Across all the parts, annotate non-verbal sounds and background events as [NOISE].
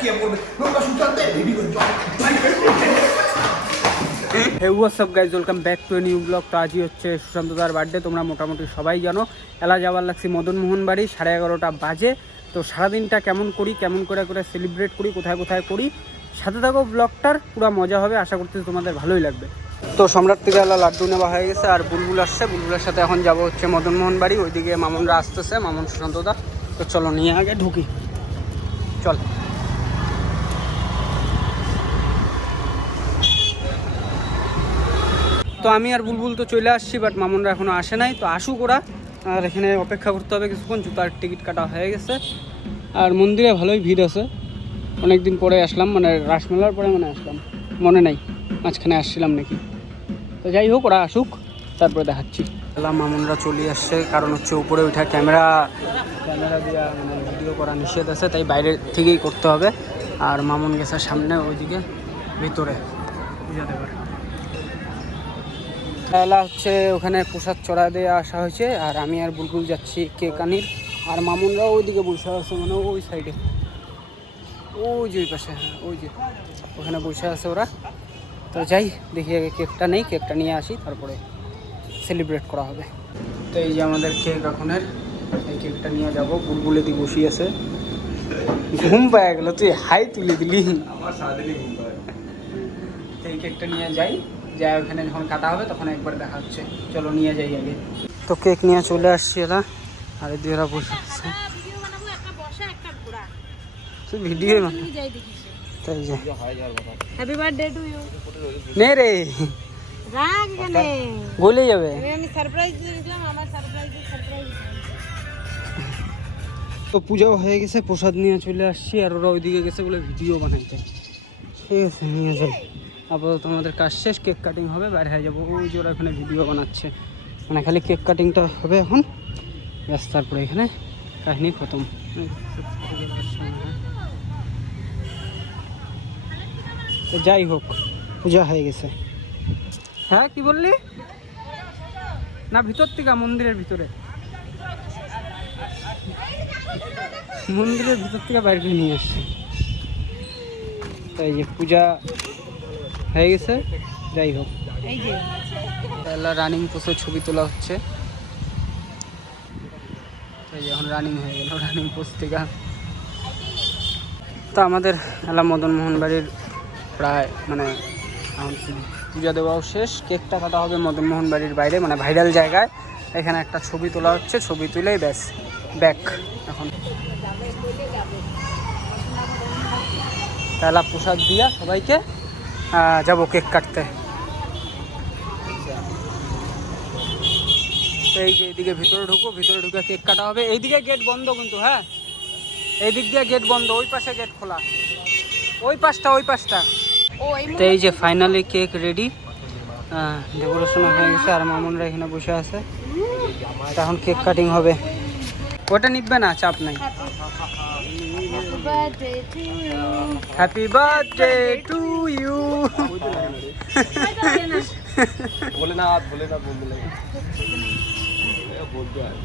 কে বলবে নোংরা সুতাতে video hey WhatsApp guys welcome back to new blog তো আজই হচ্ছে সুশান্তদার বার্থডে তোমরা মোটামুটি সবাই জানো। এলা যাওয়ার লাগছি মদন মোহন বাড়ি সাড়ে এগারোটা বাজে। তো সারাদিনটা কেমন করি, কেমন করে করে সেলিব্রেট করি, কোথায় কোথায় করি, সাথে থাকো ব্লগটার পুরো মজা হবে, আশা করতেছি তোমাদের ভালোই লাগবে। তো সম্রাট থেকে এলা লাড্ডু নেওয়া হয়ে গেছে, আর বুলবুল আসছে। বুলবুলের সাথে এখন যাব হচ্ছে মদন মোহন বাড়ি ওইদিকে মামুনরা আসতেছে মামুন সুশান্তদা তো চলো নিয়ে আগে ঢুকি। চল। তো আমি আর বুলবুল তো চলে আসছি বাট মামুনরা এখনও আসে নাই। তো আসুক ওরা। আর এখানে অপেক্ষা করতে হবে কিছুক্ষণ, জুতার টিকিট কাটা হয়ে গেছে। আর মন্দিরে ভালোই ভিড় আছে। অনেক দিন পরে আসলাম মানে রাসমেলার পরে মানে আসলাম। মনে নাই, মাঝখানে আসছিলাম নাকি। তো যাই হোক, ওরা আসুক, তারপরে দেখাচ্ছি। এলাম মামুনরা চলে আসছে, কারণ হচ্ছে উপরে ওইটা ক্যামেরা ক্যামেরা দিয়ে মানে ভিডিও করা নিষেধ আছে, তাই বাইরে থেকেই করতে হবে। আর মামুন গেছে সামনে, ওইদিকে ভিতরে। বুঝাতে পারে। এলা হচ্ছে ওখানে প্রসাদ চড়া দিয়ে আসা হয়েছে আর আমি আর বুলবুল যাচ্ছি কেকানির আর মামুনরা ওইদিকে বসে আছে মানে ওই সাইডে ওই যে ওই পাশে হ্যাঁ ওই যে ওখানে বসে আছে ওরা। তো যাই দেখি আগে কেকটা নেই কেকটা নিয়ে আসি তারপরে সেলিব্রেট করা হবে। তো এই যে আমাদের কেক এখনের এই কেকটা নিয়ে যাব বুলবুলে দি বসি আছে। ঘুম পায় গেল তুই হাই তুলে দিলি। আমার এই কেকটা নিয়ে যাই। যাই ওখানে যখন কাটা হবে তখন একবার দেখা হচ্ছে। চলো নিয়ে যাই আগে। তো কেক নিয়ে চলে আসছি এরা আর এদিকে এরা বসে আছে। ভিডিও বানাবো একটা বসা একটা ঘোড়া তুই ভিডিও নিয়ে যাই দেখিস তাই যে। হ্যাপি বার্থডে টু ইউ নে রে। রাগ গলে যাবে। আমি আমি সারপ্রাইজ দিয়েছিলাম আমার সারপ্রাইজ সারপ্রাইজ তো পূজাও হয়ে গেছে প্রসাদ নিয়ে চলে আসছি আর ওরা ওইদিকে গেছে বলে ভিডিও বানাইতে ঠিক আছে নিয়ে যাই। আপাতত আমাদের কাজ শেষ কেক কাটিং হবে, বাইরে হয়ে যাব। ওই ওরা এখানে ভিডিও বানাচ্ছে। মানে খালি কেক কাটিংটা হবে এখন। ব্যাস, তারপরে এখানে কাহিনী খতম। তো যাই হোক, পূজা হয়ে গেছে। হ্যাঁ কি বললি? না, ভিতর থেকে, মন্দিরের ভিতরে। মন্দিরের ভিতর থেকে বাইরে নিয়ে আসছি। তাই যে পূজা হয়ে গেছে যাই হোক। এই যে। রানিং পোসে ছবি তোলা হচ্ছে। এখন রানিং হয়ে গেল রানিং পোস্ট থেকে। তো আমাদের এলা মদন মোহন বাড়ির প্রায় মানে পূজা দেওয়াও শেষ কেকটা কাটা হবে মদন মোহন বাড়ির বাইরে মানে ভাইরাল জায়গায়। এখানে একটা ছবি তোলা হচ্ছে ছবি তুলেই ব্যাস ব্যাক এখন। তাহলে প্রসাদ দিয়া সবাইকে। যাব কেক কাটতে। এই যে এইদিকে ভিতরে ঢুকবো ভিতরে ঢুকে কেক কাটা হবে। এইদিকে গেট বন্ধ কিন্তু হ্যাঁ? এই দিক দিয়ে গেট বন্ধ ওই পাশে গেট খোলা। ওই পাশটা ওই পাশটা। এই তো এই যে ফাইনালি কেক রেডি। ডেকোরেশন হয়ে গেছে আর মামুনরা এখানে বসে আছে। তো এখন কেক কাটিং হবে। ওটা নিবে না চাপ নাই। Birthday to you happy birthday to you বলে না বলে না বলতে লাগে। বলতে হয়।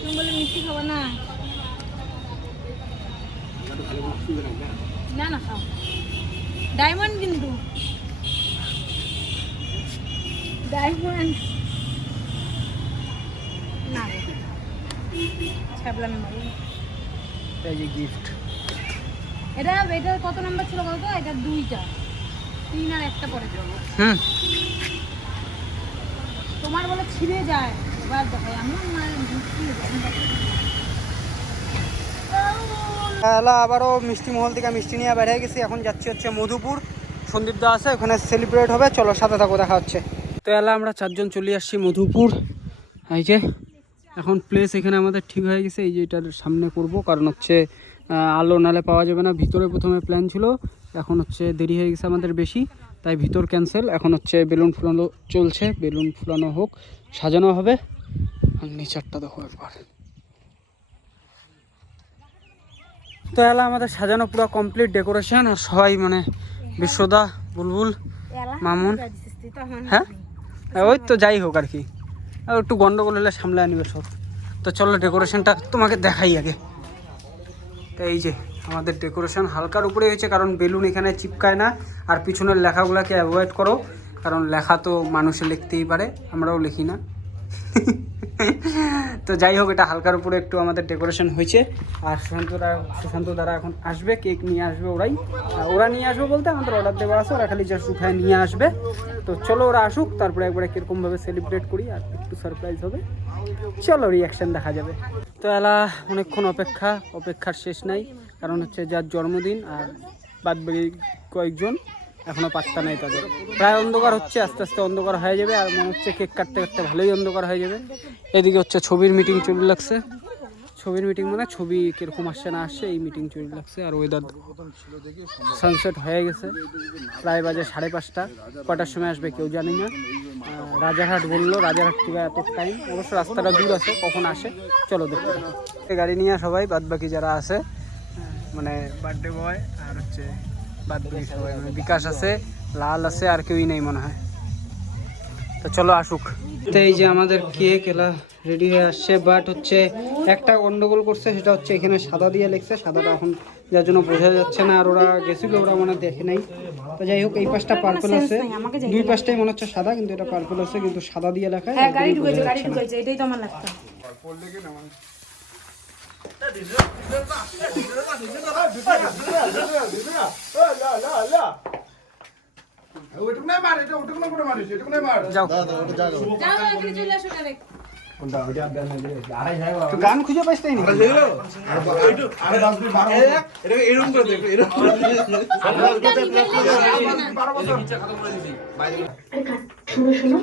তুমি বলে মিষ্টি খাব না। না না খাও। ডায়মন্ড কিন্তু। ডায়মন্ড না। ছাবলামি মারি এই যে গিফট এটা এটা কত নাম্বার ছিল বলতো? এটা দুইটা। তিন আর একটা পরে হুম। তোমার বলে ছিঁড়ে যায়। এবার দেখো এমন মানে মিষ্টি আবারও মিষ্টি মহল থেকে মিষ্টি নিয়ে বেড়ে গেছি। এখন যাচ্ছি হচ্ছে মধুপুর। সন্দীপ দা আছে ওখানে সেলিব্রেট হবে। চলো সাথে থাকো দেখা হচ্ছে। তো এলা আমরা চারজন চলে আসছি মধুপুর। এই যে এখন প্লেস এখানে আমাদের ঠিক হয়ে গেছে এই যে এটার সামনে করব কারণ হচ্ছে আলো নালে পাওয়া যাবে না ভিতরে প্রথমে প্ল্যান ছিল এখন হচ্ছে দেরি হয়ে গেছে আমাদের বেশি তাই ভিতর ক্যান্সেল এখন হচ্ছে বেলুন ফুলানো চলছে বেলুন ফুলানো হোক সাজানো হবে আর নিচারটা দেখো একবার। তো এলা আমাদের সাজানো পুরো কমপ্লিট ডেকোরেশন আর সবাই মানে বিশ্বদা বুলবুল মামুন। হ্যাঁ? ওই তো যাই হোক আর কি। একটু গন্ডগোল হলে সামলে আনবে সব। তো চলো ডেকোরেশনটা তোমাকে দেখাই আগে। তো এই যে, আমাদের ডেকোরেশন হালকার উপরে হয়েছে, কারণ বেলুন এখানে চিপকায় না, আর পিছনের লেখাগুলোকে অ্যাভয়েড করো, কারণ লেখা তো মানুষে লিখতেই পারে, আমরাও লিখি না। তো যাই হোক, এটা হালকার উপরে একটু আমাদের ডেকোরেশন হয়েছে। আর সুশান্তরা সুশান্ত দ্বারা এখন আসবে কেক নিয়ে আসবে ওরাই। ওরা নিয়ে আসবে বলতে আমাদের অর্ডার দেওয়া আছে, ওরা খালি জাস্ট উঠায় নিয়ে আসবে। তো চলো ওরা আসুক, তারপরে একবারে কীরকমভাবে সেলিব্রেট করি, আর একটু সারপ্রাইজ হবে। চলো রিয়াকশন দেখা যাবে। তো এলা, অনেকক্ষণ অপেক্ষা, অপেক্ষার শেষ নাই, কারণ হচ্ছে যার জন্মদিন আর বাদ কয়েকজন। এখনও পাত্তা নাই তাদের। প্রায় অন্ধকার হচ্ছে, আস্তে আস্তে অন্ধকার হয়ে যাবে, আর মনে হচ্ছে কেক কাটতে কাটতে ভালোই অন্ধকার হয়ে যাবে। এদিকে হচ্ছে ছবির মিটিং চলে লাগছে। ছবির মিটিং মানে ছবি কীরকম আসছে না আসছে, এই মিটিং চলে লাগছে, আর ওয়েদার সানসেট হয়ে গেছে। প্রায় বাজে সাড়ে পাঁচটা, কটার সময় আসবে কেউ জানি না। রাজারহাট বলল, রাজারহাট থেকে এত টাইম অবশ্য রাস্তাটা দূর আছে, কখন আসে, চলো থাকো। গাড়ি নিয়ে সবাই বাদ বাকি যারা আছে মানে বার্থডে বয় আর হচ্ছে বাদ বাকি সবাই বিকাশ আছে লাল আছে আর কেউই নেই মনে হয়। তো চলো আসুক। তো এই যে আমাদের কেক এলা রেডি হয়ে আসছে বাট হচ্ছে একটা গন্ডগোল করছে সেটা হচ্ছে এখানে সাদা দিয়ে লিখছে সাদাটা এখন যার জন্য বোঝা যাচ্ছে না আর ওরা গেছিল ওরা মনে দেখে নাই। তো যাই হোক এই পাশটা পার্পল আছে। দুই পাশটাই মনে হচ্ছে সাদা কিন্তু এটা পার্পল আছে কিন্তু সাদা দিয়ে লেখা হ্যাঁ গাড়ি ঢুকেছে গাড়ি ঢুকেছে এটাই তো আমার লাগতো না। গান খুঁজে পাইস তাই শোনো শোনো।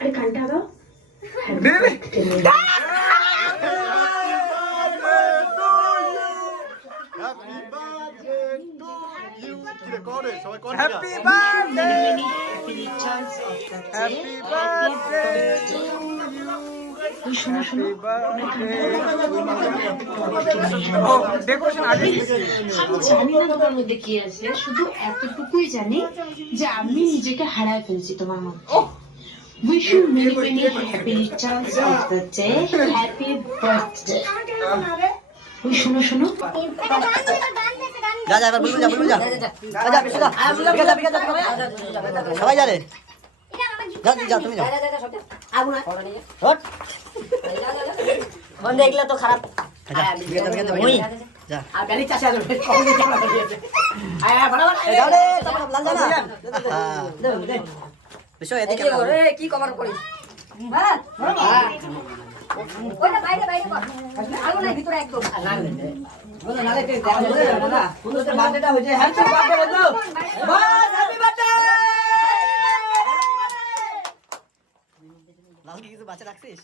আরে কানটা আগাও হ্যাপি বার্থডে হ্যাপি বার্থডে ওই শোনো শোনো ও ডেকোরেশন আগে আমি জানি না তোমার মধ্যে কি আছে শুধু এতটুকুই জানি যে আমি নিজেকে হারায় ফেলছি তোমার মধ্যে wish you many many happy returns of the day happy birthday ওই শোনো শোনো যা যা এবার বলব যা বলব যা যা যা সবাই যা রে যা যা তুমি যাও হট বন্ধ এগুলো তো খারাপ কি কভার করিস ভাত বাইরে বাইরে কর। আলো নাই ভিতরে একদম। বলো নালে তে দাও বলো না বলো তো বার্থডেটা হইছে হ্যাপি বার্থডে বলো বাস হ্যাপি বার্থডে লাল কি কিছু বাচ্চা রাখছিস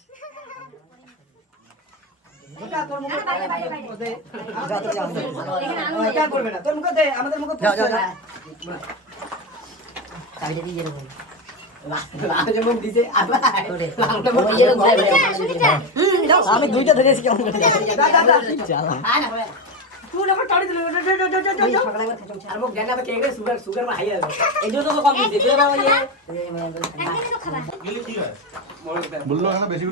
বাইরে বাইরে বাইরে যা তো যা এটা করবে না তোর মুখে দে আমাদের মুখে আমি দুইটা ধরেছি কেমন করে যা, যা, যা। জ্বালা। ফুল আবার টাড়ি দিল আর মুখ গেঙ্গা কে রে সুগার সুগার মা হাইয়া এগুলো তো কম দিছে তুই বাবা ইয়ে বলল বেশি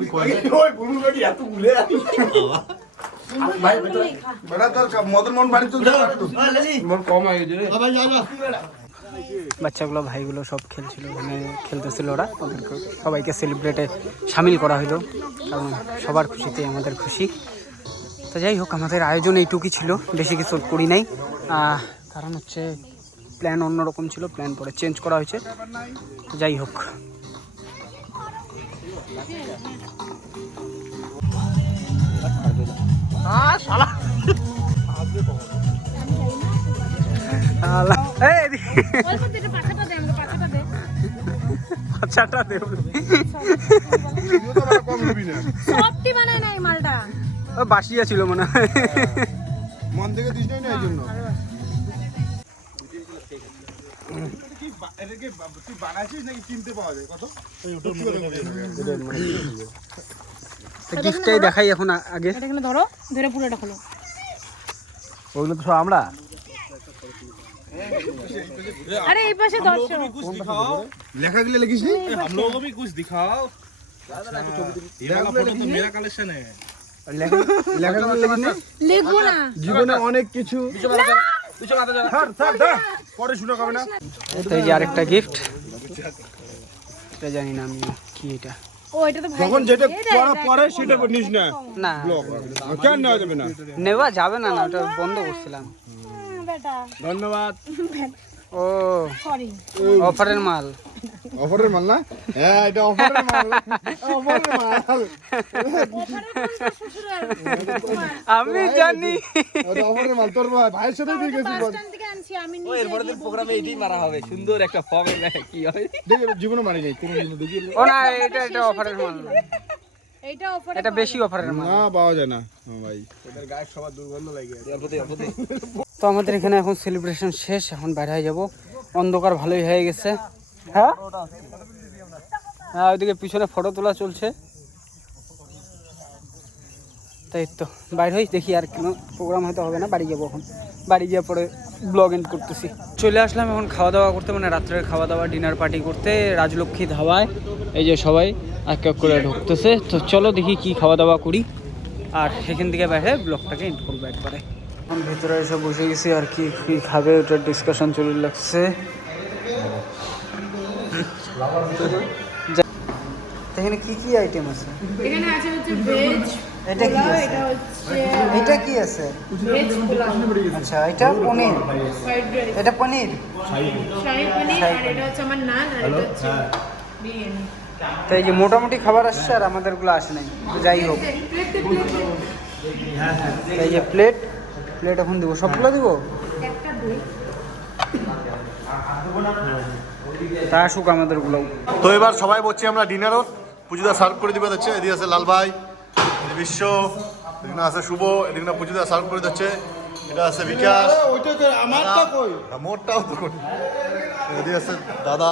মদন মোহন বাড়ি তো কম রে বাচ্চাগুলো ভাইগুলো সব খেলছিল ওখানে খেলতেছিল ওরা। ওদেরকে সবাইকে সেলিব্রেটে সামিল করা হলো কারণ সবার খুশিতে আমাদের খুশি। তো যাই হোক আমাদের আয়োজন এইটুকুই ছিল। বেশি কিছু করি নাই। কারণ হচ্ছে প্ল্যান অন্যরকম ছিল প্ল্যান পরে চেঞ্জ করা হয়েছে। যাই হোক। আলা, দেব বাসিয়া ছিল মনে হয় মন থেকে দিস না এই জন্য দেখাই এখন আগে। ধরো ধরে পুরোটা খোলো। ওগুলো তো সব আমরা? আরে এই পাশে দর্শক লেখা গেলে লিখিস নি हम लोगों को भी कुछ दिखाओ ये वाला फोटो तो मेरा कलेक्शन है লেখাগুলো লেখা নেই লিখবো না জীবনে অনেক কিছু স্যার স্যার স্যার পরে শুনে হবে না তো এই যে আরেকটা গিফট এটা জানি না আমি কি এটা ও এটা তো ভাই যখন যেটা পড়া পরে সেটা নিস না না কেন নেওয়া যাবে না নেওয়া যাবে না না ওটা বন্ধ করছিলাম বেটা। ধন্যবাদ। [LAUGHS] ও। সরি অফারের মাল। অফারের মাল না? হ্যাঁ এটা অফারের মাল। [LAUGHS] অফারের মাল। আমি জানি। এটা অফারের মাল তোর ভাই ভাইয়ের সাথে দিয়ে গেছি বল। থেকে আনছি আমি প্রোগ্রামে এটাই মারা হবে। সুন্দর একটা ফর্মে কি হয়। দেখি জীবনে মারি নাই কোনো দিনও দেখি ও না এটা এটা অফারের মাল। না। অফার এটা বেশি অফারের মাল। না পাওয়া যায় না। ভাই। এদের গায়ে সবার দুর্গন্ধ লাগে তো আমাদের এখানে এখন সেলিব্রেশন শেষ, এখন বাইরে হয়ে যাব। অন্ধকার ভালোই হয়ে গেছে। হ্যাঁ? হ্যাঁ ওইদিকে পিছনে ফটো তোলা চলছে। তাই তো, বাইরে হই, দেখি আর কোনো প্রোগ্রাম হয়তো হবে না, বাড়ি যাব এখন। বাড়ি গিয়ে পরে ব্লগ এন্ড করতেছি। চলে আসলাম এখন খাওয়া দাওয়া করতে মানে রাত্রের খাওয়া দাওয়া ডিনার পার্টি করতে, রাজলক্ষ্মী ধাবায়। এই যে সবাই, এক এক করে ঢুকতেছে। তো চলো দেখি কি খাওয়া দাওয়া করি। আর সেখান থেকে বাইরে ব্লগটাকে এন্ড করব একবারে। এখন ভিতরে এসে বসে গেছি আর কি কি খাবে ওটার ডিসকাশন চলে লাগছে। এখানে কি কি আইটেম আছে? এখানে আছে হচ্ছে ভেজ এটা কি আছে? এটা কি আছে? ভেজ পোলাও। আচ্ছা এটা পনির। এটা পনির? শাহী পনির আর এটা হচ্ছে আমার নান আর এটা হচ্ছে বিরিয়ানি। তো যে মোটামুটি খাবার আসছে আর আমাদেরগুলো আসে নাই। তো যাই হোক। প্লেটে প্লেটে তো যে প্লেট প্লেট এখন দিব। সবগুলো দিব? একটা দুই। তা আসুক আমাদেরগুলো। তো এবার সবাই বলছি আমরা ডিনারও পুজোদা সার্ভ করে দিবে যাচ্ছে এদিকে আছে লাল ভাই বিশ্ব এদিকে আছে শুভ এদিকে পুজোদা সার্ভ করে দিচ্ছে। এটা আছে বিকাশ। ওইটা তো আমারটা কই? মোটটাও তো করি এদিকে আছে দাদা।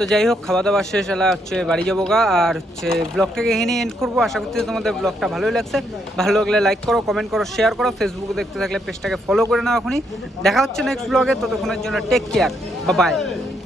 তো যাই হোক খাওয়া দাওয়া শেষ, এলা হচ্ছে বাড়ি যাব গা। আর হচ্ছে ব্লগটাকে এখানে এন্ড করব। আশা করছি তোমাদের ব্লগটা ভালোই লাগছে। ভালো লাগলে লাইক করো কমেন্ট করো শেয়ার করো। ফেসবুকে দেখতে থাকলে পেজটাকে ফলো করে নাও এখনই। দেখা হচ্ছে নেক্সট ব্লগে ততক্ষণের জন্য টেক কেয়ার বা বাই